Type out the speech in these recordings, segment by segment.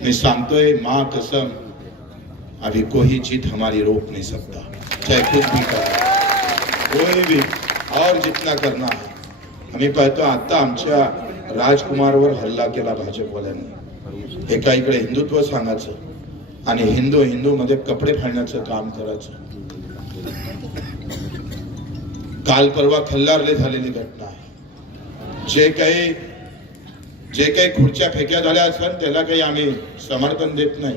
मी सांगतोय माँ कसम अभी कोई जीत हमारी रोक नहीं सकता चाहे कुछ भी करा कोई भी और जितना करना है। आम्ही पाहतो आता आमच्या राजकुमारवर हल्ला केला भाजपवाल्यांनी। एका इकडे हिंदुत्व सांगायचं आणि हिंदू हिंदू मध्ये कपडे फाडण्याचं काम करायचं. काल परवा खल्लारले झालेली घटना आहे. जे काही जे काही खुर्च्या फेक्या झाल्या असेल त्याला काही आम्ही समर्थन देत नाही.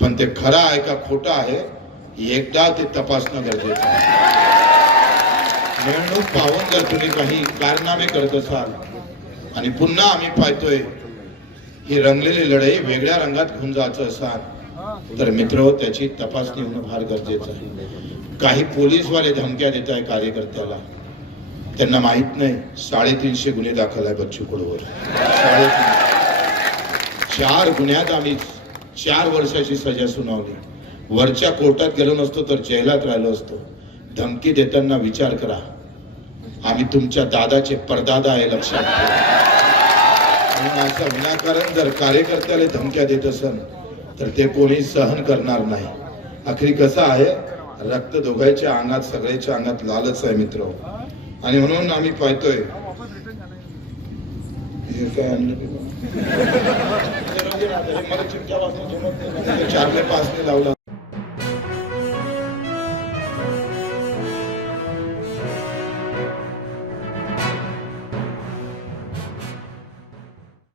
पण ते खरं आहे का खोटं आहे एकदा ते तपासणं गरजेचं आहे. निवडणूक पाहून जर तुम्ही काही कारनामे करत असाल आणि पुन्हा आम्ही पाहतोय ही रंगलेली लढाई वेगळ्या रंगात घेऊन जायचं असाल तर मित्र त्याची तपासणी होणं फार गरजेचं आहे. काही पोलीसवाले धमक्या देत आहे कार्यकर्त्याला. त्यांना माहीत नाही. साडेतीनशे गुन्हे दाखल आहे बच्चू कडूवर. साडेतीन. चार गुन्ह्यात आम्ही चार वर्षाची सजा सुनावली. वरच्या कोर्टात गेलो नसतो तर जेलात राहिलो असतो. धमकी देताना विचार करा. आम्ही तुमच्या दादाचे परदादा आहे लक्षात ठेवा. असं विनाकारण जर कार्यकर्त्याला धमक्या देत असेल तर ते कोणी सहन करणार नाही. आखरी कसं आहे? रक्त दोघांच्या अंगात सगळ्याच्या अंगात लालच आहे मित्र. आणि म्हणून आम्ही पाहतोय हे. मला चिमट्या जमत नाही. चार ते पाच ने लावला